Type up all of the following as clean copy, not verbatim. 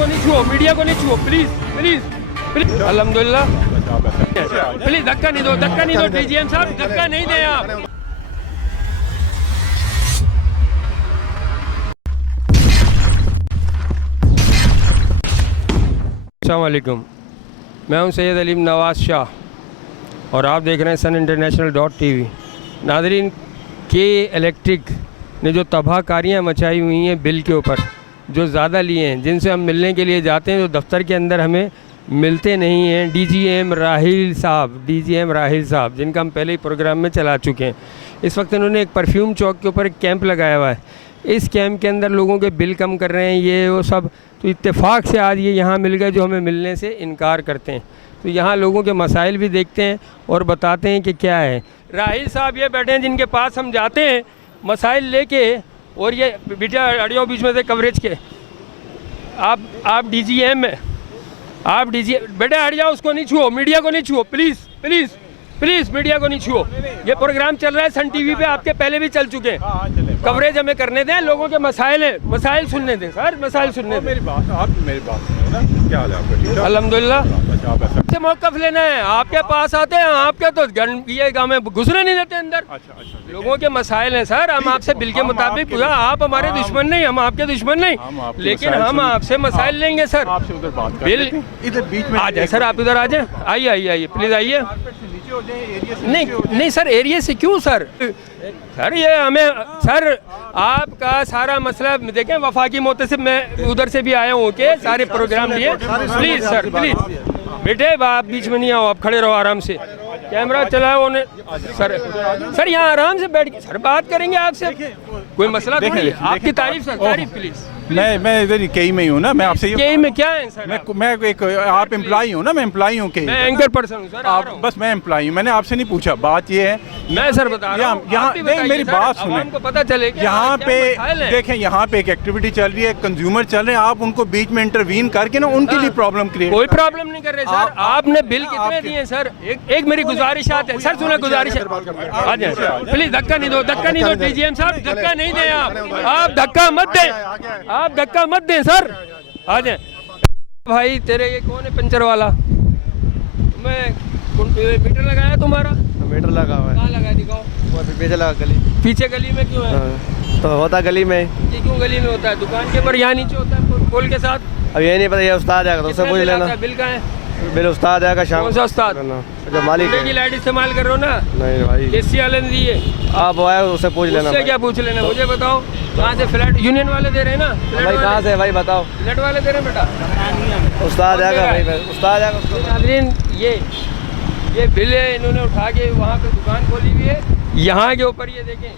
को नहीं छुओ, मीडिया को नहीं छुओ, प्लीज प्लीज प्लीज। अल्हम्दुलिल्लाह, प्लीज धक्का नहीं दो, धक्का नहीं दो डीजीएम साहब, धक्का नहीं दें आप। अस्सलाम वालेकुम, मैं हूं सैयद अलीम नवाज़ शाह और आप देख रहे हैं सन इंटरनेशनल .tv। नाज़रीन, के इलेक्ट्रिक ने जो तबाहकारियाँ मचाई हुई हैं बिल के ऊपर, जो ज़्यादा लिए हैं, जिनसे हम मिलने के लिए जाते हैं तो दफ्तर के अंदर हमें मिलते नहीं हैं। डीजीएम राहिल साहब, जिनका हम पहले ही प्रोग्राम में चला चुके हैं। इस वक्त इन्होंने एक परफ्यूम चौक के ऊपर एक कैंप लगाया हुआ है। इस कैंप के अंदर लोगों के बिल कम कर रहे हैं, ये वो सब। तो इत्तेफाक से आज ये यहाँ मिल गए जो हमें मिलने से इनकार करते हैं। तो यहाँ लोगों के मसाइल भी देखते हैं और बताते हैं कि क्या है। राहिल साहब ये बैठे हैं जिनके पास हम जाते हैं मसाइल लेके, और ये बेटा अड़ियो बीच में से कवरेज के। आप डीजीएम में, आप डीजीएम बेटा हट जाओ, उसको नहीं छुओ, मीडिया को नहीं छुओ, प्लीज़ प्लीज़ प्लीज़, मीडिया को नहीं छुओ। ये प्रोग्राम चल रहा है सन टीवी पे, आपके पहले भी चल चुके हैं। कवरेज हमें करने दें, लोगों के मसाइल हैं, मसाइल सुनने दें सर, मसाइल सुनने दें। मेरी बात सुनो ना, क्या हाल है आपका? अल्हम्दुलिल्लाह। से मौक़िफ़ लेना है, आपके पास आते हैं, आपके तो ये गाँव में घुसने नहीं देते अंदर। अच्छा, लोगों के मसाइल हैं सर, हम आपसे बिल के मुताबिक पूछा। आप हमारे दुश्मन नहीं, हम आपके दुश्मन नहीं, लेकिन हम आपसे मसाइल लेंगे सर। आपसे उधर बात कर बिल इधर बीच में आ जाए सर, आप इधर आ जाए, आइए प्लीज़ आइए। नहीं सर, एरिया से क्यों सर? सर ये हमें सर आपका सारा मसला देखें, वफाकी मोतसिब में उधर से भी आया हूँ के सारे प्रोग्राम लिए। प्लीज़ सर, प्लीज़ बेटे आप बीच में नहीं आओ, आप खड़े रहो आराम से, कैमरा चलाओ उन्हें। सर यहाँ आराम से बैठ के सर बात करेंगे आपसे, कोई मसला नहीं। आपकी तारीफ सर, तारीफ प्लीज़। मैं इधर केई में ही हूँ ना, मैं आपसे केई में क्या है सर? मैं एक आप एम्प्लॉई हूँ ना, मैं एम्प्लॉई हूँ केई। मैं एंकर पर्सन हूँ सर, आप बस मैं एम्प्लॉई हूँ, मैंने आपसे नहीं पूछा। बात ये है, मैं सर बता रहा हूँ, यहाँ मेरी बात सुने, पता चले यहाँ पे देखें, यहाँ पे एक एक्टिविटी चल रही है, कंज्यूमर चल रहे हैं, आप उनको बीच में इंटरवीन करके ना उनके लिए प्रॉब्लम क्रिएट। कोई प्रॉब्लम नहीं कर रहे सर, आपने बिल कितने दिए सर? एक मेरी गुजारिशात है सर, सुना गुजारिश है, आ जाए प्लीज, धक्का नहीं दो, धक्का नहीं दो डीजीएम साहब, धक्का नहीं दें आप धक्का मत दें, आप धक्का मत दें सर, आ जाए। भाई तेरे ये कौन है पंचर वाला? मैं मीटर लगाया तुम्हारा? मीटर लगा हुआ है। कहाँ लगा दिखाओ? पीछे लगा गली। पीछे गली में क्यों है? तो होता गली में। ये क्यों गली में होता है? दुकान के पर यहाँ नीचे होता है पोल के साथ। अब ये नहीं पता, ये उस्ताद आएगा तो उससे पूछ लेना। बिल का है? बिल उस्ताद आएगा शाम। कौन सा उस्ताद? जो मालिक की लाइट इस्तेमाल कर रहे हो ना? नहीं भाई, केसी वाले ने दिए, आप आए उससे पूछ लेना। उससे क्या पूछ लेना? मुझे बताओ कहाँ से फ्लैट यूनियन वाले दे रहे हैं ना? भाई कहाँ से भाई बताओ? फ्लैट वाले दे रहे हैं बेटा। उस्ताद आएगा भाई, उस्ताद आएगा। नाज़रीन ये बिल है, इन्होंने उठा के वहाँ पे दुकान खोली हुई है। यहाँ के ऊपर ये देखें,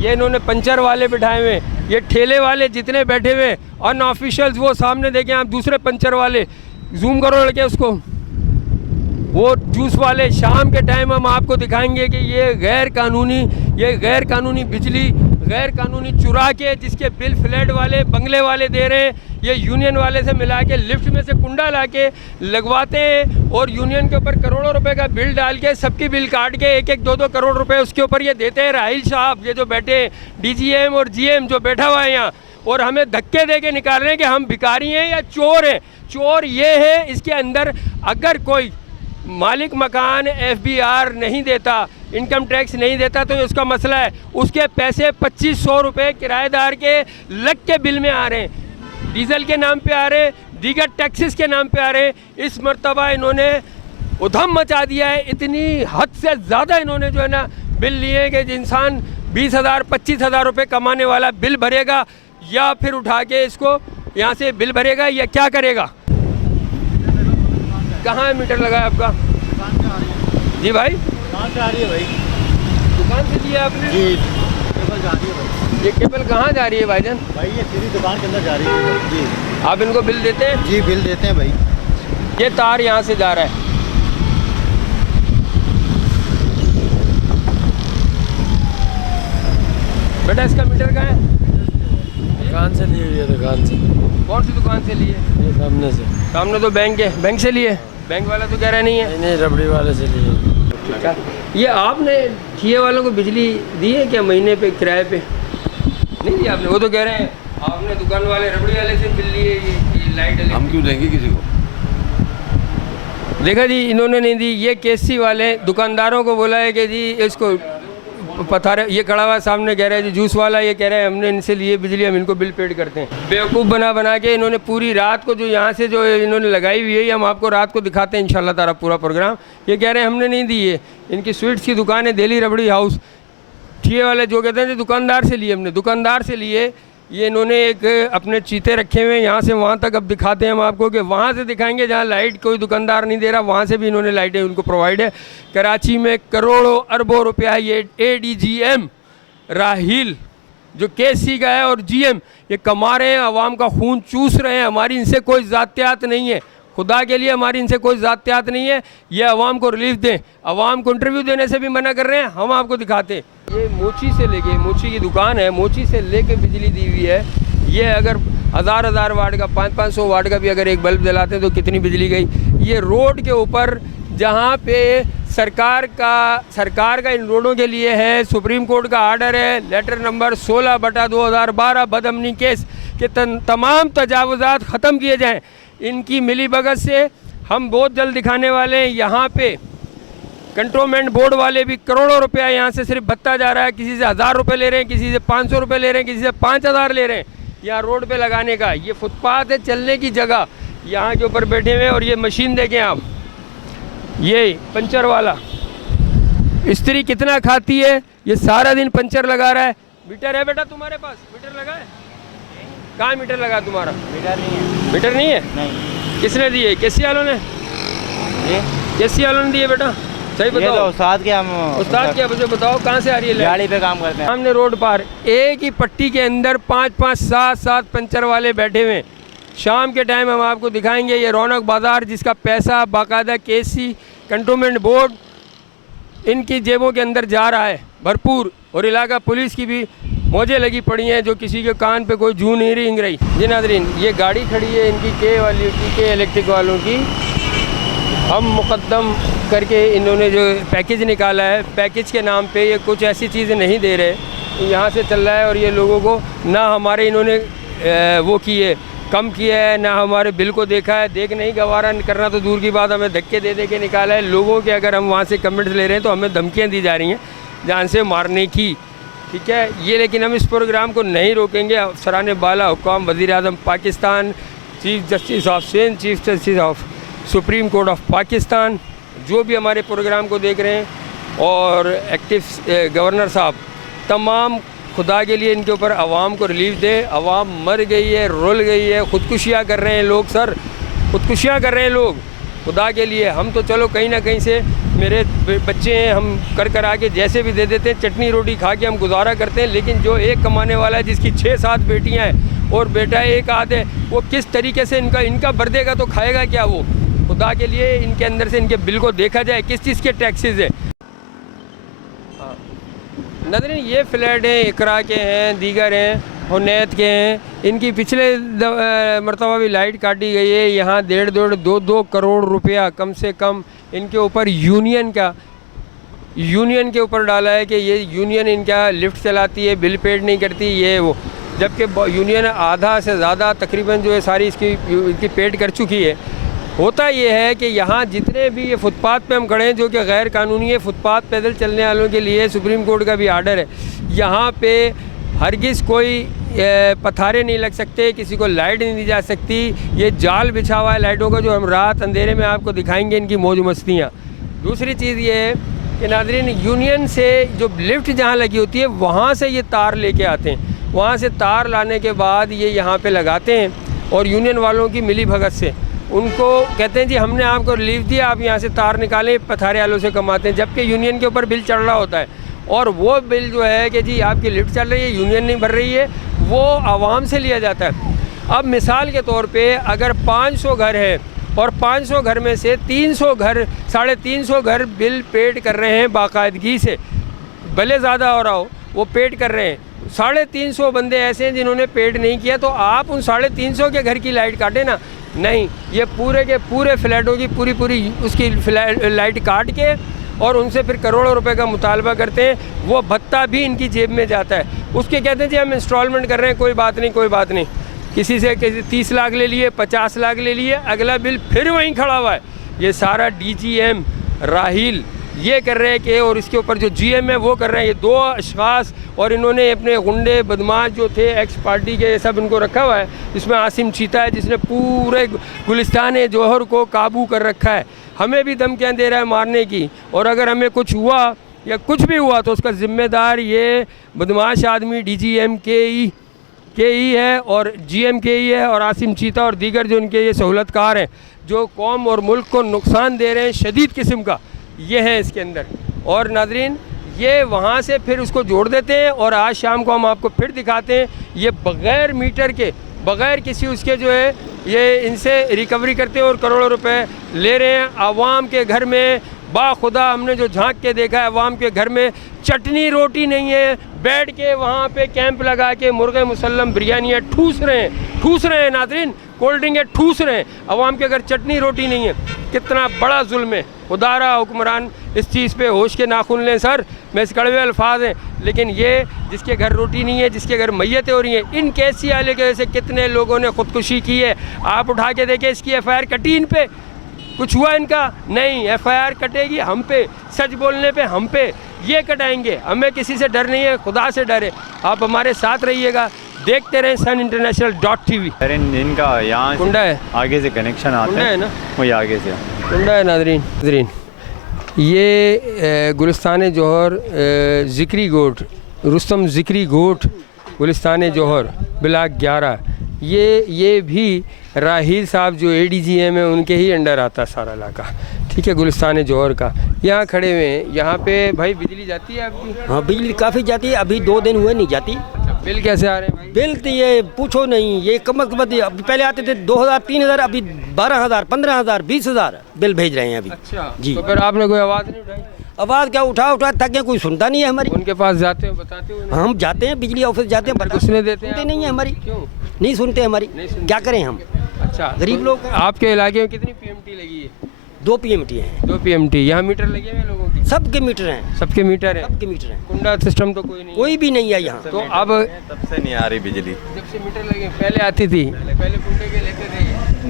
ये इन्होंने पंचर वाले बिठाए हुए, ये ठेले वाले जितने बैठे हुए अनऑफिशियल्स, वो सामने देखें आप, दूसरे पंचर वाले, जूम करो लड़के उसको, वो जूस वाले। शाम के टाइम हम आपको दिखाएंगे कि ये गैर कानूनी बिजली गैर कानूनी चुरा के, जिसके बिल फ्लैट वाले बंगले वाले दे रहे हैं, ये यूनियन वाले से मिला के लिफ्ट में से कुंडा ला के लगवाते हैं और यूनियन के ऊपर करोड़ों रुपए का बिल डाल के, सबकी बिल काट के 1-2 करोड़ रुपए उसके ऊपर ये देते हैं। राहिल साहब ये जो बैठे डीजीएम और जीएम जो बैठा हुआ है यहाँ, और हमें धक्के दे के निकाल रहे हैं कि हम भिखारी हैं या चोर हैं। चोर ये है, इसके अंदर अगर कोई मालिक मकान FBR नहीं देता, इनकम टैक्स नहीं देता, तो उसका मसला है। उसके पैसे 2500 रुपये किराएदार के लग के बिल में आ रहे हैं, डीजल के नाम पे आ रहे हैं, दीगर टैक्सेस के नाम पे आ रहे हैं। इस मर्तबा इन्होंने उधम मचा दिया है, इतनी हद से ज़्यादा इन्होंने जो है ना बिल लिए कि इंसान 20,000-25,000 रुपये कमाने वाला बिल भरेगा, या फिर उठा के इसको यहाँ से बिल भरेगा, या क्या करेगा? कहाँ है मीटर लगा है आपका? जी भाई, कहाँ से आ रही है भाई? दुकान से लिया आपने? जी, केबल जा रही है भाई। ये केबल कहाँ जा रही है भाईजान? भाई ये सीधी दुकान के अंदर जा रही है जी। आप इनको बिल देते हैं? जी बिल देते हैं भाई। ये तार यहाँ से जा रहा है, बेटा इसका मीटर कहाँ है? दुकान से लिए हुई है, दुकान से। कौन सी दुकान से लिए? ये सामने से। सामने तो बैंक है, बैंक से लिए? बैंक वाला तो कह रहा नहीं है। नहीं, रबड़ी वाले से लिए। ठीक है, ये आपने ठिए वालों को बिजली दी है क्या महीने पे किराए पे? नहीं दी आपने? वो तो कह रहे हैं आपने दुकान वाले रबड़ी वाले से बिल लिए, ये लाइट हम क्यों देंगे किसी को? देखा जी, इन्होंने नहीं दी। ये केसी वाले दुकानदारों को बोला है कि जी इसको पथारे, ये खड़ा हुआ सामने कह रहा है जी जूस वाला, ये कह रहा है हमने इनसे लिए बिजली, हम इनको बिल पेड करते हैं। बेवकूफ़ बना बना के इन्होंने पूरी रात को जो यहाँ से जो इन्होंने लगाई हुई है, हम आपको रात को दिखाते हैं इंशाल्लाह ताला पूरा प्रोग्राम। ये कह रहे हैं हमने नहीं दी है। इनकी स्वीट्स की दुकान है दिल्ली रबड़ी हाउस, ठिए वाले जो कहते हैं जी दुकानदार से लिए, हमने दुकानदार से लिए। ये इन्होंने एक अपने चीते रखे हुए हैं यहाँ से वहाँ तक। अब दिखाते हैं हम आपको कि वहाँ से दिखाएंगे जहाँ लाइट कोई दुकानदार नहीं दे रहा, वहाँ से भी इन्होंने लाइटें उनको प्रोवाइड है। कराची में करोड़ों अरबों रुपया ये ADGM राहील जो KC का है और GM ये कमा रहे हैं, आवाम का खून चूस रहे हैं। हमारी इनसे कोई ज़ातियात नहीं है, खुदा के लिए हमारी इनसे कोई ज़ातियात नहीं है। ये आवाम को रिलीफ दें, आवाम को इंटरव्यू देने से भी मना कर रहे हैं, हम आपको दिखाते हैं। ये मोची से लेके, मोची की दुकान है, मोची से लेके बिजली दी हुई है। ये अगर हज़ार वाट का 500 वाट का भी अगर एक बल्ब जलाते हैं तो कितनी बिजली गई। ये रोड के ऊपर जहाँ पे सरकार का इन रोडों के लिए है, सुप्रीम कोर्ट का आर्डर है, लेटर नंबर 16/2012 बदअमनी केस के तमाम तजावुज़ात ख़त्म किए जाएँ। इनकी मिली भगत से हम बहुत जल्द दिखाने वाले हैं। यहाँ पे कंट्रोलमेंट बोर्ड वाले भी करोड़ों रुपया यहाँ से सिर्फ भत्ता जा रहा है। किसी से 1000 रुपये ले रहे हैं, किसी से 500 रुपये ले रहे हैं, किसी से 5000 ले रहे हैं यहाँ रोड पे लगाने का। ये फुटपाथ है, चलने की जगह, यहाँ के ऊपर बैठे हुए। और ये मशीन देखें आप, ये पंचर वाला स्त्री कितना खाती है, ये सारा दिन पंचर लगा रहा है। मीटर है बेटा तुम्हारे पास? मीटर लगा है? कहाँ मीटर लगा तुम्हारा? मीटर नहीं है। मीटर नहीं है? नहीं। किसने दिए? KC वालों ने? KC वालों ने दिए बेटा? सही बताओ। तो उस्ताद के हम उस्ताद क्या मुझे बताओ कहाँ से आ रही है? गाड़ी पे काम करते हैं। सामने रोड पार एक ही पट्टी के अंदर 5-5, 7-7 पंचर वाले बैठे हुए हैं। शाम के टाइम हम आपको दिखाएंगे ये रौनक बाज़ार जिसका पैसा बाकायदा KC कंट्रोलमेंट बोर्ड इनकी जेबों के अंदर जा रहा है भरपूर। और इलाका पुलिस की भी मौजें लगी पड़ी हैं, जो किसी के कान पे कोई जू नहीं रिंग रही। जी नाज़रीन, ये गाड़ी खड़ी है इनकी के इलेक्ट्रिक वालों की। हम मुकद्दम करके इन्होंने जो पैकेज निकाला है, पैकेज के नाम पे ये कुछ ऐसी चीज़ें नहीं दे रहे। यहाँ से चल रहा है और ये लोगों को ना हमारे इन्होंने वो किए कम किया है, ना हमारे बिल को देखा है। देख नहीं गवारा करना तो दूर की बात, हमें धक्के दे के निकाला है। लोगों के अगर हम वहाँ से कमेंट्स ले रहे हैं तो हमें धमकियाँ दी जा रही हैं जान से मारने की, ठीक है ये। लेकिन हम इस प्रोग्राम को नहीं रोकेंगे। अफसरान बाला हुक्काम, वज़ीर आज़म Pakistan, chief justice of Sindh, chief justice of supreme court of Pakistan, जो भी हमारे प्रोग्राम को देख रहे हैं, और एक्टिव गवर्नर साहब, तमाम खुदा के लिए इनके ऊपर आवाम को रिलीफ दे। आवाम मर गई है, रुल गई है, ख़ुदकुशियाँ कर रहे हैं लोग सर, ख़ुदकुशियाँ कर रहे हैं लोग खुदा के लिए। हम तो चलो कहीं ना कहीं से, मेरे बच्चे हैं, हम कर आके जैसे भी दे देते हैं, चटनी रोटी खा के हम गुजारा करते हैं। लेकिन जो एक कमाने वाला है जिसकी 6-7 बेटियां हैं और बेटा एक आध है, वो किस तरीके से इनका भर देगा तो खाएगा क्या वो? खुदा के लिए इनके अंदर से इनके बिल को देखा जाए किस चीज़ के टैक्सेस है। नाज़रीन, ये फ्लैट हैं, इकरा के हैं, दीगर हैं, हुनैत के हैं। इनकी पिछले मरतबा भी लाइट काटी गई है। यहाँ 1.5-2 करोड़ रुपया कम से कम इनके ऊपर यूनियन के ऊपर डाला है कि ये यूनियन इनका लिफ्ट चलाती है, बिल पेड नहीं करती ये वो। जबकि यूनियन आधा से ज़्यादा तकरीबन जो है सारी इसकी पेड कर चुकी है। होता ये है कि यहाँ जितने भी ये फुटपाथ पे हम खड़े हैं जो कि गैर कानूनी है, फुटपाथ पैदल चलने वालों के लिए सुप्रीम कोर्ट का भी आर्डर है। यहाँ पे हरगिज़ कोई पथारे नहीं लग सकते, किसी को लाइट नहीं दी जा सकती। ये जाल बिछा हुआ है लाइटों का, जो हम रात अंधेरे में आपको दिखाएंगे इनकी मौज मस्तियाँ। दूसरी चीज़ ये है कि नाज़रीन, यूनियन से जो लिफ्ट जहाँ लगी होती है वहाँ से ये तार लेके आते हैं। वहाँ से तार लाने के बाद ये यहाँ पे लगाते हैं और यूनियन वालों की मिली भगत से उनको कहते हैं जी हमने आपको रिलीफ दिया, आप यहाँ से तार निकालें, पथारे वालों से कमाते हैं। जबकि यूनियन के ऊपर बिल चढ़ रहा होता है और वो बिल जो है कि जी आपकी लिफ्ट चल रही है, यूनियन नहीं भर रही है, वो आवाम से लिया जाता है। अब मिसाल के तौर पे अगर 500 घर है और 500 घर में से 300 घर, 350 घर बिल पेड कर रहे हैं बाकायदगी से, भले ज़्यादा हो रहा हो वो पेड कर रहे हैं। 350 बंदे ऐसे हैं जिन्होंने पेड नहीं किया, तो आप उन 350 के घर की लाइट काटें ना। नहीं, ये पूरे के पूरे फ्लैटों की पूरी उसकी लाइट काट के और उनसे फिर करोड़ों रुपए का मुतालबा करते हैं। वो भत्ता भी इनकी जेब में जाता है। उसके कहते हैं जी हम इंस्टॉलमेंट कर रहे हैं, कोई बात नहीं। किसी से 30 लाख ले लिए, 50 लाख ले लिए, अगला बिल फिर वहीं खड़ा हुआ है। ये सारा DGM राहील ये कर रहे हैं कि, और इसके ऊपर जो GM है वो कर रहे हैं। ये 2 अशखास और इन्होंने अपने गुंडे बदमाश जो थे एक्स पार्टी के, सब इनको रखा हुआ है। इसमें आसिम चीता है जिसने पूरे गुलिस्तान जौहर को काबू कर रखा है। हमें भी धमकियाँ दे रहा है मारने की, और अगर हमें कुछ हुआ या कुछ भी हुआ तो उसका ज़िम्मेदार ये बदमाश आदमी DGM के ही है और GM के ही है, और आसिम चीता और दीगर जो इनके ये सहूलतकार हैं जो कौम और मुल्क को नुकसान दे रहे हैं शदीद किस्म का, ये है इसके अंदर। और नादरीन ये वहाँ से फिर उसको जोड़ देते हैं और आज शाम को हम आपको फिर दिखाते हैं। ये बग़ैर मीटर के, बग़ैर किसी उसके जो है ये इनसे रिकवरी करते हैं और करोड़ों रुपए ले रहे हैं। आवाम के घर में बाखुदा हमने जो झांक के देखा है, आवाम के घर में चटनी रोटी नहीं है, बैठ के वहाँ पे कैंप लगा के मुर्गे मुसल्लम बिरयानियाँ ठूस रहे हैं नादरीन, कोल्ड ड्रिंक है ठूस रहे हैं। आवाम के अगर चटनी रोटी नहीं है, कितना बड़ा जुल्म है। खुदारा हुक्मरान इस चीज़ पे होश के नाखून लें सर, मैं इस कड़वे अल्फाज हैं, लेकिन ये जिसके घर रोटी नहीं है, जिसके घर मैयतें हो रही हैं, इन कैसी आले की वजह से कितने लोगों ने ख़ुदकुशी की है। आप उठा के देखें, इसकी FIR कटी इन पे, कुछ हुआ इनका नहीं। FIR कटेगी हम पे, सच बोलने पे हम पे, ये कटाएंगे। हमें किसी से डर नहीं है, खुदा से डर है। आप हमारे साथ रहिएगा, देखते रहें suninternational.tv। इनका यहाँ कुंडा है, आगे से कनेक्शन आता है ना, वही आगे से कुंडा है नादरीन। ये गुलिस्तान जौहर ज़िक्री गोट, रुस्तम ज़िक्री गोट गुलिस्तान जौहर ब्लॉक 11, ये भी राहील साहब जो ADGM है उनके ही अंडर आता सारा इलाका, ठीक है, गुलिस्तान जौहर का। यहाँ खड़े हुए हैं, यहाँ पे भाई बिजली जाती है आपकी? हाँ बिजली काफ़ी जाती है, अभी 2 दिन हुए नहीं जाती। बिल कैसे आ रहे हैं भाई? बिल तो ये पूछो नहीं, ये कम से कम पहले आते थे 2000 3000, अभी 12000 15000 20000 बिल भेज रहे हैं अभी। अच्छा जी। तो फिर आपने कोई आवाज़ नहीं उठाई? आवाज़ क्या उठा थके, कोई सुनता नहीं है हमारी। उनके पास जाते हैं, बताते हो? हम जाते हैं बिजली ऑफिस जाते हैं, कुछ नहीं देते हैं? सुनते नहीं है हमारी, क्यों नहीं सुनते हमारी, नहीं सुनते? क्या करें हम, अच्छा गरीब लोग। आपके इलाके में कितनी PMT लगी है? 2 PMT हैं, 2 PMT। यहाँ मीटर लगे हुए हैं लोगों की? सबके मीटर हैं, सबके मीटर है, सबके मीटर हैं, कुंडा सिस्टम तो कोई नहीं? कोई भी नहीं है यहाँ। तो अब तब से नहीं आ रही बिजली, जब से मीटर लगे, पहले आती थी, पहले कुंडे के लेते थे,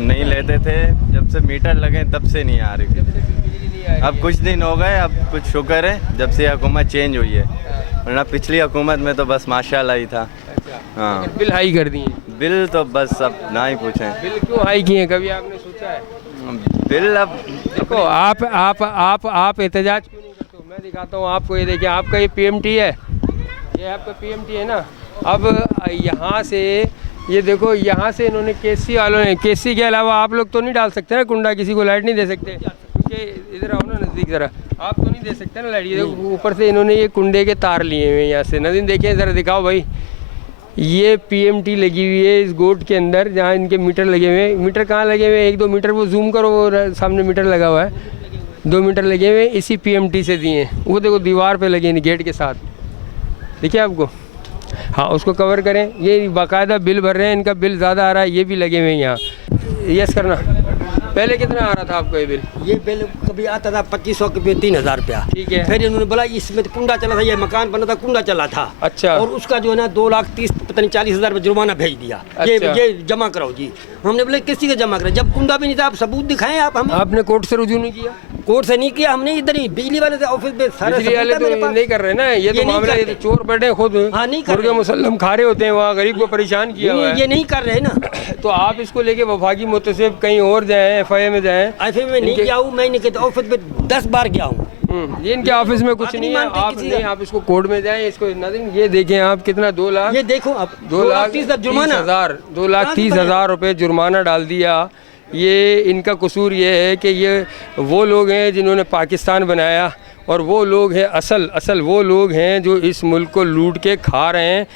नहीं लेते थे, जब से मीटर लगे तब से नहीं आ रही। जब से बिजली नहीं आ रही अब कुछ दिन हो गए, अब कुछ शुक्र है जब से हुकूमत चेंज हुई है, वरना पिछली हुकूमत में तो बस माशाल्लाह ही था। अच्छा, हाँ लेकिन बिल हाई कर दिए। बिल तो बस अब ना ही पूछें, बिल क्यों हाई किए, कभी आपने सोचा है? बिल अब देखो आप एहतजाज क्यों नहीं करते हो? मैं दिखाता हूँ आपको, ये देखिए आपका ये PMT है, ये आपका PMT है ना। अब यहाँ से ये देखो, यहाँ से इन्होंने KC वालों ने, KC के अलावा आप लोग तो नहीं डाल सकते ना कुंडा, किसी को लाइट नहीं दे सकते, क्योंकि इधर आओ ना नज़दीक ज़रा, आप तो नहीं दे सकते ना लाइट। ये देखो ऊपर से इन्होंने ये कुंडे के तार लिए हुए हैं यहाँ से। नदीन देखिए ज़रा, दिखाओ भाई, ये PMT लगी हुई है इस गोट के अंदर, जहाँ इनके मीटर लगे हुए हैं। मीटर कहाँ लगे हुए हैं? 1-2 मीटर, वो जूम करो, वो सामने मीटर लगा हुआ है, 2 मीटर लगे हुए हैं, इसी PMT से दिए हैं। वो देखो दीवार पे लगे हैं गेट के साथ, देखिए आपको। हाँ उसको कवर करें, ये बाकायदा बिल भर रहे हैं, इनका बिल ज़्यादा आ रहा है, ये भी लगे हुए हैं यहाँ। यस करना। पहले कितना आ रहा था आपको ये बिल? ये बिल कभी आता था 2500 के 3000 रुपया, ठीक है। फिर इन्होंने बोला इसमें कुंडा चला था, ये मकान बना था, कुंडा चला था। अच्छा। और उसका जो है ना 2,30,000 पता नहीं 40,000 जुर्माना भेज दिया। अच्छा। ये जमा कराओ जी। हमने बोले किसी का जमा करें, जब कुंडा भी नहीं था, आप सबूत दिखाएं आप हमें। आपने कोर्ट से रुजू नहीं किया? कोर्ट से नहीं किया हमने, इधर ही बिजली वाले से ऑफिस में सारे बिजली वाले तो नहीं कर रहे ना, ये तो नहीं मामला, ये तो करते। चोर बैठे खुद, हाँ, नहीं कर मुर्गे रहे। मुसल्लम खा रहे होते हैं वहाँ, गरीब को परेशान किया हुआ है। ये नहीं कर रहे ना। तो आप इसको लेके वफाकी मुतसिब कहीं और जाएं, FIA में जाएं। ऐसे में नहीं गया हूँ, मैं नहीं कहता, ऑफिस में 10 बार गया हूँ। ये इनके ऑफिस में कुछ बात नहीं नहीं है, मानते आप किसी नहीं, का। आप इसको कोर्ट में जाएं, इसको नदिन। ये देखें आप कितना 2 लाख, ये देखो आप 2,30,000 जुर्माना, 2,30,000 रुपये जुर्माना डाल दिया। ये इनका कसूर ये है कि ये वो लोग हैं जिन्होंने पाकिस्तान बनाया, और वो लोग हैं असल वो लोग हैं जो इस मुल्क को लूट के खा रहे हैं।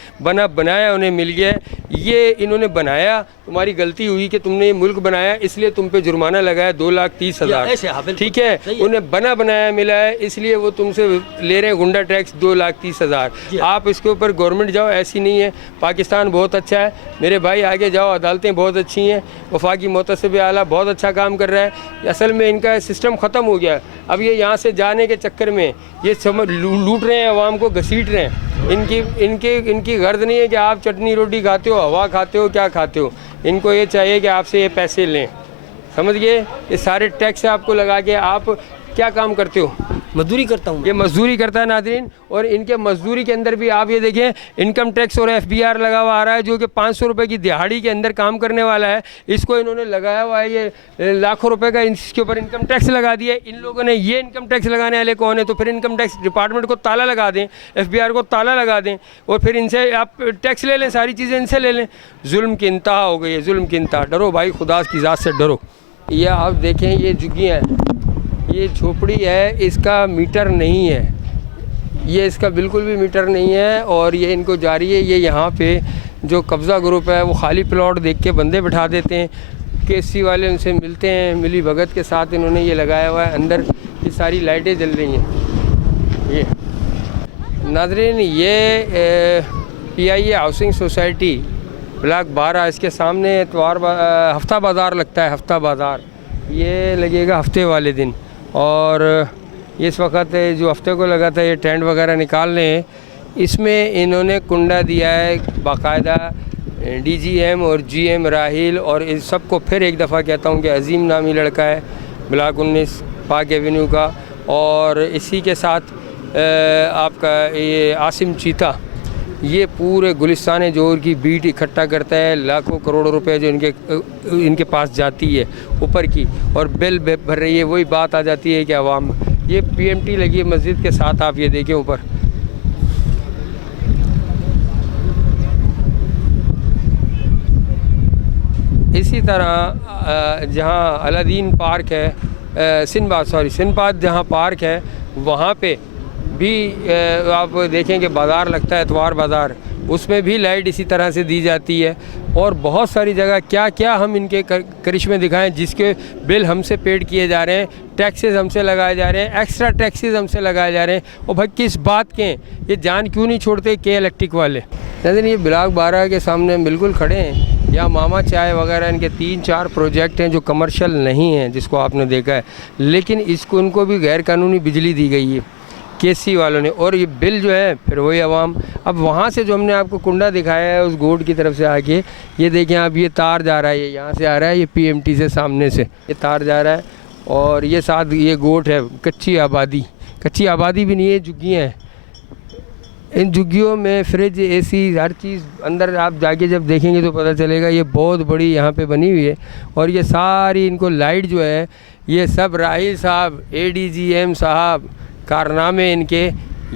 बनाया उन्हें मिल गया, ये इन्होंने बनाया, तुम्हारी गलती हुई कि तुमने ये मुल्क बनाया, इसलिए तुम पे जुर्माना लगाया 2,30,000, ऐसे, हाँ, बिल्कुल, ठीक है। सही है। उन्हें बनाया मिला है, इसलिए वो तुमसे ले रहे हैं गुंडा टैक्स 2,30,000। आप इसके ऊपर गवर्नमेंट जाओ, ऐसी नहीं है। पाकिस्तान बहुत अच्छा है मेरे भाई, आगे जाओ, अदालतें बहुत अच्छी हैं, वफाकी मुतसिब आला बहुत अच्छा काम कर रहा है। असल में इनका सिस्टम ख़त्म हो गया। अब ये यहाँ से जाने के चक्कर में ये समझ लूट रहे हैं, आवाम को घसीट रहे हैं। इनकी गर्ज नहीं है कि आप चटनी रोटी खाते हो, हवा खाते हो, क्या खाते हो। इनको ये चाहिए कि आपसे ये पैसे लें, समझ गए। ये सारे टैक्स आपको लगा के आप क्या काम करते हो? मजदूरी करता हूँ। ये मजदूरी करता है नाज़रीन। और इनके मजदूरी के अंदर भी आप ये देखें इनकम टैक्स और FBR लगा हुआ आ रहा है, जो कि 500 रुपये की दिहाड़ी के अंदर काम करने वाला है। इसको इन्होंने लगाया हुआ है, ये लाखों रुपए का इसके ऊपर इनकम टैक्स लगा दिया इन लोगों ने। ये इनकम टैक्स लगाने वाले कौन है? तो फिर इनकम टैक्स डिपार्टमेंट को ताला लगा दें, FBR को ताला लगा दें और फिर इनसे आप टैक्स ले लें, सारी चीज़ें इनसे ले लें। जुल्म की इंतहा हो गई है, जुल्म की इंतहा। डरो भाई, खुदा की ज़ात से डरो। ये आप देखें, ये झुग्गियाँ हैं, ये झोपड़ी है, इसका मीटर नहीं है, ये इसका बिल्कुल भी मीटर नहीं है। और ये इनको जारी है। ये यहाँ पे जो कब्ज़ा ग्रुप है वो खाली प्लॉट देख के बंदे बिठा देते हैं। KC वाले उनसे मिलते हैं, मिली भगत के साथ इन्होंने ये लगाया हुआ है। अंदर ये सारी लाइटें जल रही हैं। ये नाज़रीन, ये PIA हाउसिंग सोसाइटी ब्लॉक 12, इसके सामने हफ्ता बाज़ार लगता है। हफ्ता बाज़ार ये लगेगा हफ्ते वाले दिन। और इस वक्त जो हफ्ते को लगा था, ये टेंट वगैरह निकाल रहे हैं। इसमें इन्होंने कुंडा दिया है बाकायदा। DGM और GM राहिल और इस सबको फिर एक दफ़ा कहता हूँ कि अजीम नामी लड़का है, ब्लॉक 19 पाक एवेन्यू का। और इसी के साथ आपका ये आसिम चीता, ये पूरे गुलिस्तान जोर की बीट इकट्ठा करता है। लाखों करोड़ों रुपए जो इनके पास जाती है ऊपर की, और बिल भर रही है। वही बात आ जाती है कि आवाम, ये PMT लगी है मस्जिद के साथ, आप ये देखें ऊपर। इसी तरह जहाँ अलादीन पार्क है, सिंदबाद जहाँ पार्क है, वहाँ पे भी आप देखें कि बाज़ार लगता है, एतवार बाज़ार, उसमें भी लाइट इसी तरह से दी जाती है। और बहुत सारी जगह क्या क्या हम इनके करिश्मे दिखाएं, जिसके बिल हमसे पेड किए जा रहे हैं, टैक्सेस हमसे लगाए जा रहे हैं, एक्स्ट्रा टैक्सेस हमसे लगाए जा रहे हैं। और भाई किस बात के, ये जान क्यों नहीं छोड़ते के इलेक्ट्रिक वाले? लेकिन ये ब्लॉक 12 के सामने बिल्कुल खड़े हैं। यहाँ मामा चाय वगैरह इनके 3-4 प्रोजेक्ट हैं जो कमर्शियल नहीं हैं, जिसको आपने देखा है। लेकिन इसको इनको भी गैर कानूनी बिजली दी गई है KC वालों ने। और ये बिल जो है फिर वही आवाम। अब वहाँ से जो हमने आपको कुंडा दिखाया है उस गोड की तरफ से आके, ये देखें आप, ये तार जा रहा है, ये यहाँ से आ रहा है, ये PMT से सामने से ये तार जा रहा है। और ये साथ ये गोट है, कच्ची आबादी भी नहीं है, झुग्गियाँ हैं। इन झुग्गियों में फ्रिज, AC, हर चीज़ अंदर आप जाके जब देखेंगे तो पता चलेगा। ये बहुत बड़ी यहाँ पे बनी हुई है। और ये सारी इनको लाइट जो है, ये सब राहिल साहब, ADGM साहब कारनामे इनके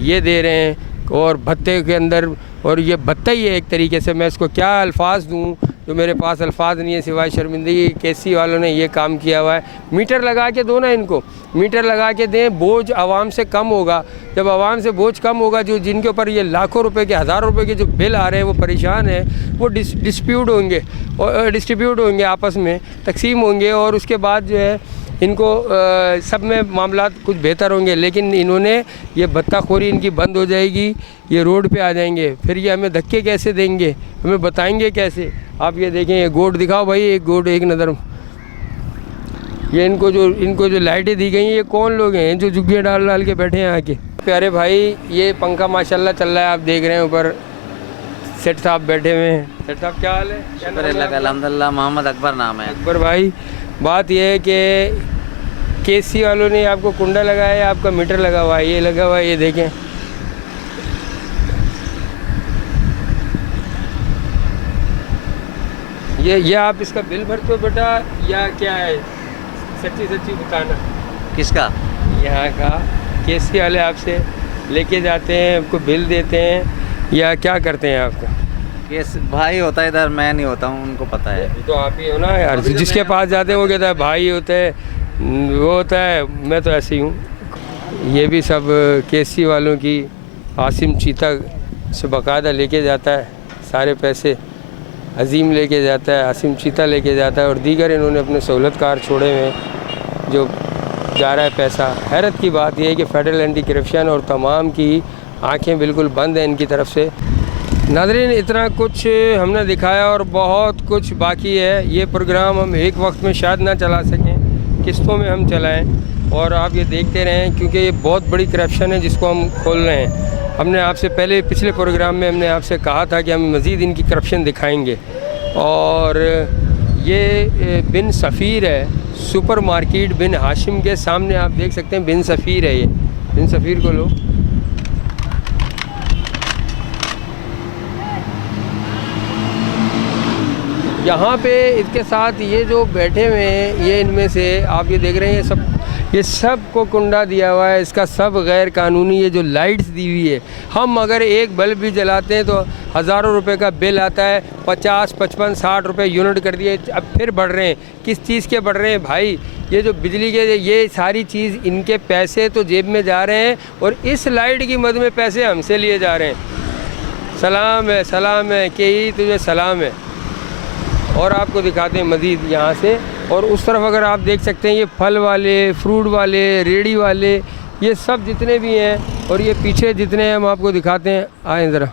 ये दे रहे हैं। और भत्ते के अंदर, और ये भत्ता ही है एक तरीके से। मैं इसको क्या अल्फाज दूँ, जो मेरे पास अल्फाज नहीं है सिवाय शर्मिंदगी। KC वालों ने ये काम किया हुआ है। मीटर लगा के दो ना इनको, मीटर लगा के दें, बोझ आवाम से कम होगा। जब आवाम से बोझ कम होगा, जो जिनके ऊपर ये लाखों रुपए के, हज़ारों रुपए के जो बिल आ रहे हैं, वो परेशान हैं, वो डिस्प्यूट होंगे और डिस्ट्रीब्यूट होंगे, आपस में तकसीम होंगे। और उसके बाद जो है इनको सब में मामला कुछ बेहतर होंगे। लेकिन इन्होंने ये भत्ताखोरी इनकी बंद हो जाएगी, ये रोड पे आ जाएंगे। फिर ये हमें धक्के कैसे देंगे, हमें बताएंगे कैसे? आप ये देखें, ये गोट दिखाओ भाई, एक गोट एक नज़र। ये इनको जो लाइटें दी गई हैं, ये कौन लोग हैं जो झुग्गियाँ डाल डाल के बैठे हैं आके? प्यारे भाई, ये पंखा माशाल्लाह चल रहा है, आप देख रहे हैं ऊपर सेठ साहब बैठे हुए हैं। सेठ साहब क्या हाल है? अल्हम्दुलिल्लाह, मोहम्मद अकबर नाम है। अकबर भाई, बात यह है कि KC वालों ने आपको कुंडा लगाया है, आपका मीटर लगा हुआ है, ये लगा हुआ है, ये देखें। ये आप इसका बिल भरते हो बेटा, या क्या है? सच्ची सच्ची बताना। किसका? यहाँ का KC वाले आपसे लेके जाते हैं, आपको बिल देते हैं, या क्या करते हैं आपका? केस भाई होता है इधर, मैं नहीं होता हूँ, उनको पता है। तो आप ही हो ना यार, जिसके पास जाते हैं वो कहता है भाई होते हैं, वो होता है। मैं तो ऐसे ही हूँ। ये भी सब KC वालों की, आसिम चीता से बाकायदा लेके जाता है सारे पैसे, अजीम लेके जाता है, आसिम चीता लेके जाता है, और दीगर इन्होंने अपने सहूलतकार छोड़े हुए हैं जो जा रहा है पैसा। हैरत की बात यह है कि फेडरल एंटी करप्शन और तमाम की आंखें बिल्कुल बंद हैं इनकी तरफ से। नाज़रीन, इतना कुछ हमने दिखाया और बहुत कुछ बाकी है। ये प्रोग्राम हम एक वक्त में शायद ना चला सकें, किस्तों में हम चलाएं, और आप ये देखते रहें, क्योंकि ये बहुत बड़ी करप्शन है जिसको हम खोल रहे हैं। हमने आपसे पहले पिछले प्रोग्राम में हमने आपसे कहा था कि हम मज़ीद इनकी करप्शन दिखाएंगे। और ये बिन सफ़ीर है, सुपर मार्केट बिन हाशिम के सामने आप देख सकते हैं, बिन सफ़ीर है ये। बिन सफ़ीर को लो, यहाँ पे इसके साथ ये जो बैठे हुए हैं, ये इनमें से आप ये देख रहे हैं, ये सब को कुंडा दिया हुआ है, इसका सब गैर कानूनी। ये जो लाइट्स दी हुई है, हम अगर एक बल्ब भी जलाते हैं तो हज़ारों रुपए का बिल आता है, 50, 55, 60 रुपए यूनिट कर दिए, अब फिर बढ़ रहे हैं। किस चीज़ के बढ़ रहे हैं भाई? ये जो बिजली के, ये सारी चीज़, इनके पैसे तो जेब में जा रहे हैं और इस लाइट की मद में पैसे हमसे लिए जा रहे हैं। सलाम है कि ही तुझे सलाम है। और आपको दिखाते हैं मज़ीद यहाँ से, और उस तरफ अगर आप देख सकते हैं, ये फल वाले, फ्रूट वाले, रेडी वाले, ये सब जितने भी हैं, और ये पीछे जितने हैं हम आपको दिखाते हैं। आएँ ज़रा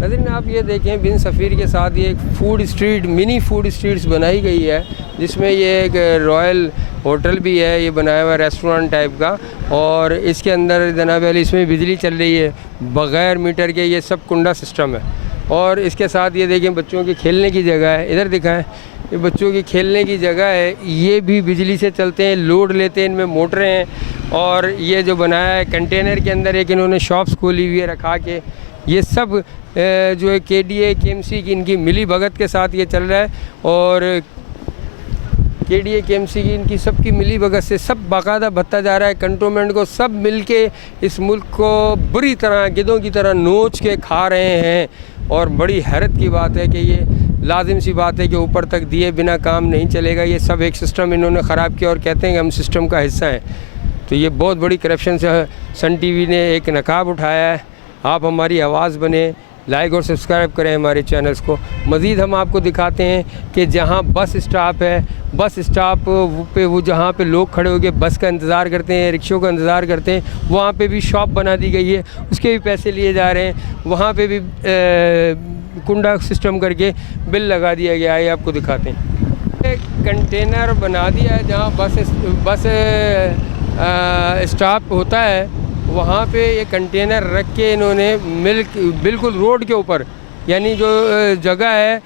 नाज़रीन, आप ये देखें, बिन सफ़ीर के साथ ये एक food street, mini food streets बनाई गई है, जिसमें ये एक रॉयल होटल भी है, ये बनाया हुआ रेस्टोरेंट टाइप का। और इसके अंदर जनाब अली इसमें बिजली चल रही है बग़ैर मीटर के, ये सब कुंडा सिस्टम है। और इसके साथ ये देखें, बच्चों की खेलने की जगह है, इधर दिखाएं, ये बच्चों की खेलने की जगह है, ये भी बिजली से चलते हैं, लोड लेते हैं, इनमें मोटरें हैं। और ये जो बनाया है कंटेनर के अंदर एक इन्होंने शॉप्स खोली हुई है रखा के, ये सब जो है KDA KMC की इनकी मिली भगत के साथ ये चल रहा है। और KDA KMC की इनकी सबकी मिली भगत से सब बाकायदा भत्ता जा रहा है कंटोनमेंट को, सब मिल के इस मुल्क को बुरी तरह गिद्धों की तरह नोच के खा रहे हैं। और बड़ी हैरत की बात है कि ये लाजिम सी बात है कि ऊपर तक दिए बिना काम नहीं चलेगा। ये सब एक सिस्टम इन्होंने ख़राब किया और कहते हैं कि हम सिस्टम का हिस्सा हैं। तो ये बहुत बड़ी करप्शन से सन TV ने एक नकाब उठाया है। आप हमारी आवाज़ बने, लाइक और सब्सक्राइब करें हमारे चैनल्स को। मज़ीद हम आपको दिखाते हैं कि जहाँ बस स्टॉप है, बस स्टॉप पे वो जहाँ पे लोग खड़े होकर बस का इंतज़ार करते हैं, रिक्शों का इंतज़ार करते हैं, वहाँ पे भी शॉप बना दी गई है, उसके भी पैसे लिए जा रहे हैं। वहाँ पे भी कुंडा सिस्टम करके बिल लगा दिया गया है। आपको दिखाते हैं, एक कंटेनर बना दिया है जहाँ बस स्टॉप होता है, वहाँ पे ये कंटेनर रख के इन्होंने बिल्कुल रोड के ऊपर, यानी जो जगह है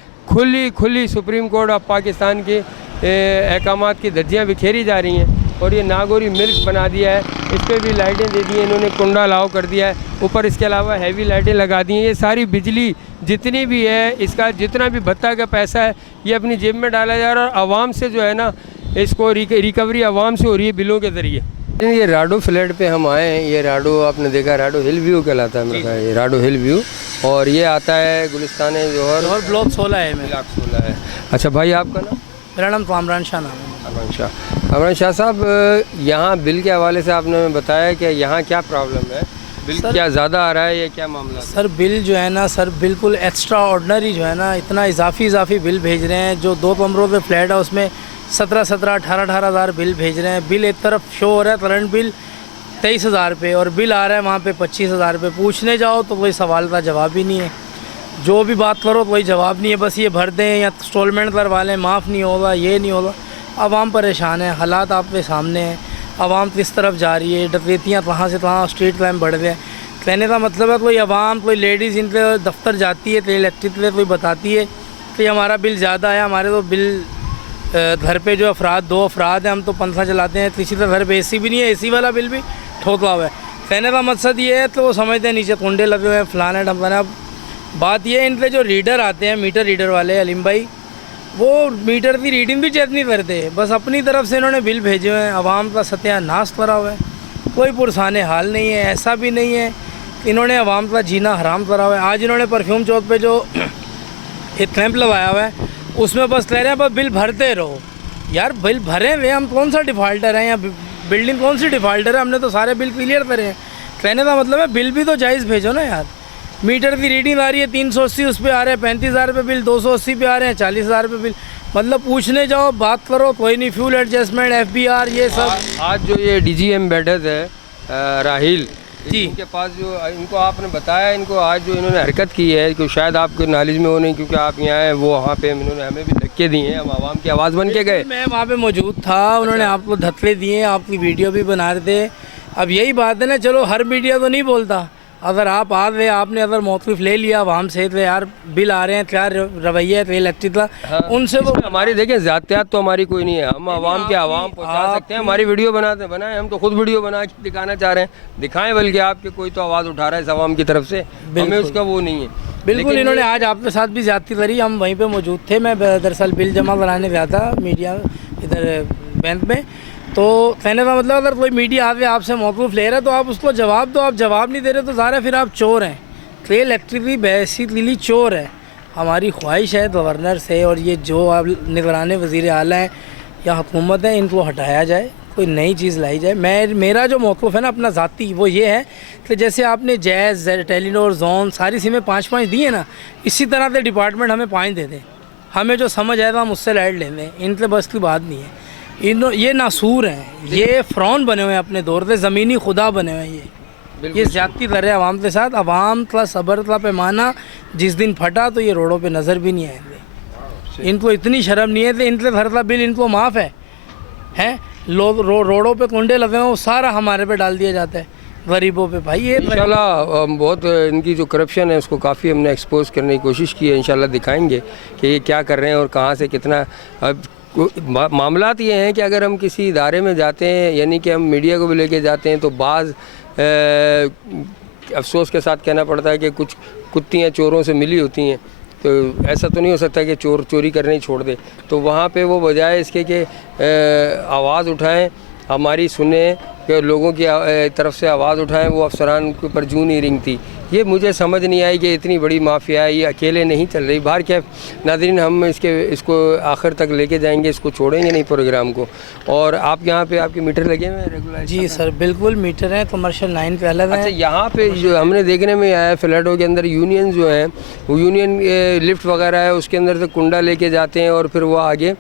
खुली सुप्रीम कोर्ट ऑफ पाकिस्तान के अहकामात की धज्जियाँ बिखेरी जा रही हैं। और ये नागौरी मिल्क बना दिया है, इस पर भी लाइटें दे दी हैं इन्होंने, कुंडा अलाउ कर दिया है ऊपर। इसके अलावा हैवी लाइटें लगा दी हैं। ये सारी बिजली जितनी भी है, इसका जितना भी भत्ता का पैसा है, ये अपनी जेब में डाला जा रहा है। और आवाम से जो है ना, इसको रिकवरी आवाम से हो रही है बिलों के ज़रिए। ये राडो फ्लैट पे हम आए हैं। ये राडो आपने देखा, राडो हिल व्यू कहलाता है मेरा, ये राडो हिल व्यू। और ये आता है गुलिस्तान जौहर, ब्लॉक 16 है, ब्लॉक 16 है। अच्छा भाई, आपका नाम? मेरा नाम कामरान शाह नाम है। कामरान शाह साहब, यहाँ बिल के हवाले से आपने बताया कि यहाँ क्या प्रॉब्लम है, बिल क्या ज़्यादा आ रहा है, ये क्या मामला? सर बिल जो है ना सर, बिल्कुल एक्स्ट्रा ऑर्डनरी जो है ना, इतना इजाफी बिल भेज रहे हैं। जो 2 कमरों पे फ्लैट है उसमें 17 18 हज़ार बिल भेज रहे हैं। बिल एक तरफ शो हो रहा है करंट बिल 23,000 पे, और बिल आ रहा है वहाँ पे 25,000 पे। पूछने जाओ तो कोई सवाल का जवाब ही नहीं है, जो भी बात करो तो कोई जवाब नहीं है। बस ये भर दें या इंस्टॉलमेंट करवा लें, माफ़ नहीं होगा, ये नहीं होगा। आवाम परेशान है, हालात आपके सामने हैं। आवाम किस तरफ जा रही है, डकैतियाँ कहाँ से कहाँ, स्ट्रीट क्राइम बढ़ रहे हैं। कहने का मतलब है कोई आवाम, कोई लेडीज़ इनके दफ्तर जाती है तो इलेक्ट्रिक के कोई बताती है कि हमारा बिल ज़्यादा है, हमारे तो बिल घर पे जो अफराद 2 अफराद हैं, हम तो पंखा चलाते हैं, किसी तरह घर पे AC भी नहीं है, AC वाला बिल भी ठोका हुआ है। कहने का मकसद ये है, तो वो समझते हैं नीचे कुंडे लगे हुए हैं, फलाना ढमकाना। अब बात ये है, इन पे जो रीडर आते हैं, मीटर रीडर वाले अलीम भाई, वो मीटर की रीडिंग भी चेक नहीं करते, बस अपनी तरफ से इन्होंने बिल भेजे हुए हैं। आवाम का सत्यानाश करा हुआ है, कोई पुरसाने हाल नहीं है। ऐसा भी नहीं है, इन्होंने आवाम का जीना हराम करा हुआ है। आज इन्होंने परफ्यूम चौक पे जो एक कैंप लगाया हुआ है, उसमें बस कह रहे हैं बस बिल भरते रहो। यार बिल भरे हुए, हम कौन सा डिफ़ाल्टर हैं या बिल्डिंग कौन सी डिफ़ाल्टर है? हमने तो सारे बिल क्लियर करे हैं। कहने का मतलब है बिल भी तो जायज़ भेजो ना यार। मीटर की रीडिंग आ रही है 380, उस पर आ रहे हैं 35,000 रुपये बिल, 280 पे आ रहे हैं 40,000 रुपये बिल। मतलब पूछने जाओ, बात करो, कोई नहीं। फ्यूल एडजस्टमेंट, FBR, ये सब। आज जो ये DG एम्बेडेड है राहिल जी, इनके पास जो इनको आपने बताया, इनको आज जो इन्होंने हरकत की है, कि शायद आपके नॉलेज में हो नहीं क्योंकि आप यहाँ हैं, वो वहाँ पे इन्होंने हमें भी धक्के दिए हैं, हम आवाम की आवाज़ बन के गए। मैं वहाँ पे मौजूद था, उन्होंने आपको धक्के दिए, आपकी वीडियो भी बना रहे थे। अब यही बात है ना, चलो हर मीडिया तो नहीं बोलता, अगर आप आ गए, आपने अगर मौक़िफ़ ले लिया वहाँ से, तो यार बिल आ रहे हैं, क्या रवैया है इलेक्ट्रिक का, उनसे वो हमारी देखें ज़ातियात तो हमारी कोई नहीं है, हम आवाम के आवाम पहुँचा सकते हैं, हमारी वीडियो बनाए, हम तो खुद वीडियो बना के दिखाना चाह रहे हैं, दिखाएं, बल्कि आपके कोई तो आवाज़ उठा रहा है इस आवाम की तरफ से, हमें उसका वो नहीं है। बिल्कुल, इन्होंने आज आपके साथ भी ज़्यादती करी, हम वहीं पे मौजूद थे, मैं दरअसल बिल जमा कराने गया था मीडिया इधर बैंक में, तो कहने का मतलब अगर कोई मीडिया आके आपसे मौक़िफ़ ले रहा है तो आप उसको जवाब दो, आप जवाब नहीं दे रहे तो ज़ाहिर है फिर आप चोर हैं। तो इलेक्ट्रिसिटी बेसिकली चोर है। हमारी ख्वाहिश है गवर्नर से और ये जो आप निगरान वज़ीर आला हैं या हुकूमत है, इनको हटाया जाए, कोई नई चीज़ लाई जाए। मेरा जो मौक़िफ़ है ना अपना ज़ाती, वो ये है कि जैसे आपने जैज़, टेलीनॉर, जोन सारी सिमें 5-5 दी है ना, इसी तरह से डिपार्टमेंट हमें 5 दे दें, हमें जो समझ आएगा हम उससे लाइट ले लें, इनके बस की बात नहीं है। ये नासूर हैं, ये फ़रौन बने हुए हैं अपने दौर से, ज़मीनी खुदा बने हुए हैं। ये ज़्यादती कर रहे हैं आवाम के साथ। आवाम का सब्र का पैमाना जिस दिन फटा तो ये रोडों पे नज़र भी नहीं आएंगे। इनको इतनी शर्म नहीं है कि इनके घर का बिल इनको माफ़ है लोग रोडों पे कुंडे लगे हैं, वो सारा हमारे पे डाल दिया जाता है, गरीबों पे। भाई ये इंशाल्लाह बहुत इनकी जो करप्शन है उसको काफ़ी हमने एक्सपोज करने की कोशिश की है, इंशाल्लाह दिखाएंगे कि ये क्या कर रहे हैं और कहाँ से कितना। अब मामलात ये हैं कि अगर हम किसी इदारे में जाते हैं, यानी कि हम मीडिया को भी लेके जाते हैं, तो बाज़ अफसोस के साथ कहना पड़ता है कि कुछ कुत्तियाँ चोरों से मिली होती हैं, तो ऐसा तो नहीं हो सकता कि चोर चोरी करने ही छोड़ दे। तो वहाँ पे वो बजाय इसके कि आवाज़ उठाएं, हमारी सुने, कि लोगों की तरफ से आवाज़ उठाएं, वो अफसरान के ऊपर जूं नहीं रिंगती। ये मुझे समझ नहीं आई कि इतनी बड़ी माफिया है, ये अकेले नहीं चल रही। बाहर क्या नाज़रीन, हम इसको आखिर तक लेके जाएंगे, इसको छोड़ेंगे नहीं प्रोग्राम को। और आप यहाँ पे आपके मीटर लगे हुए हैं रेगुलर? जी सर, बिल्कुल मीटर हैं, कमर्शियल लाइन पे अलग है। अच्छा, यहाँ पे जो हमने देखने में आया फ्लैटों के अंदर यूनियन जो है, वो यूनियन लिफ्ट वगैरह है, उसके अंदर से कुंडा लेके जाते हैं और फिर वो आगे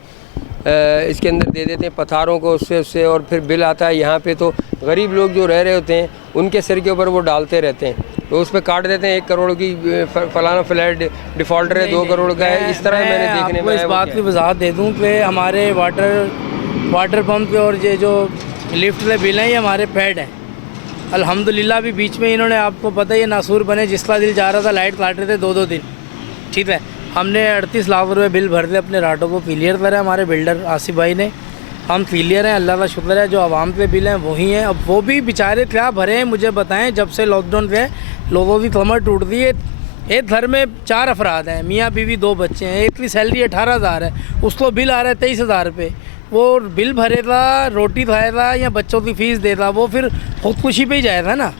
इसके अंदर दे देते हैं पत्थरों को, उससे और फिर बिल आता है। यहाँ पे तो गरीब लोग जो रह रहे होते हैं उनके सिर के ऊपर वो डालते रहते हैं, तो उस पर काट देते हैं 1 करोड़ की फलाना फ्लैट डिफ़ॉल्टर है, 2 करोड़ का है, इस तरह मैंने देखने में। इस बात की वजाहत दे दूँ कि हमारे वाटर पंप के और ये जो लिफ्ट के बिल हैं ये हमारे पेड हैं अल्हम्दुलिल्लाह। अभी बीच में इन्होंने, आपको पता ही है, नासूर बने, जिसका दिल जा रहा था लाइट काट रहे थे 2-2 दिन। ठीक है, हमने 38 लाख रुपए बिल भर दिए, अपने राटों को क्लियर करा हमारे बिल्डर आसिफ भाई ने। हम क्लियर हैं, अल्लाह का शुक्र है। जो आवाम के बिल हैं वही हैं, अब वो भी बेचारे क्या भरे हैं मुझे बताएं। जब से लॉकडाउन पे लोगों की कमर टूट दी है। एक घर में 4 अफराद हैं, मियाँ बीवी 2 बच्चे हैं, एक की सैलरी 18,000 है, उसको बिल आ रहा है 23,000 रुपये। वो बिल भरेगा, रोटी खाएगा या बच्चों की फ़ीस देगा, वो फिर खुदकुशी पे ही जाएगा ना।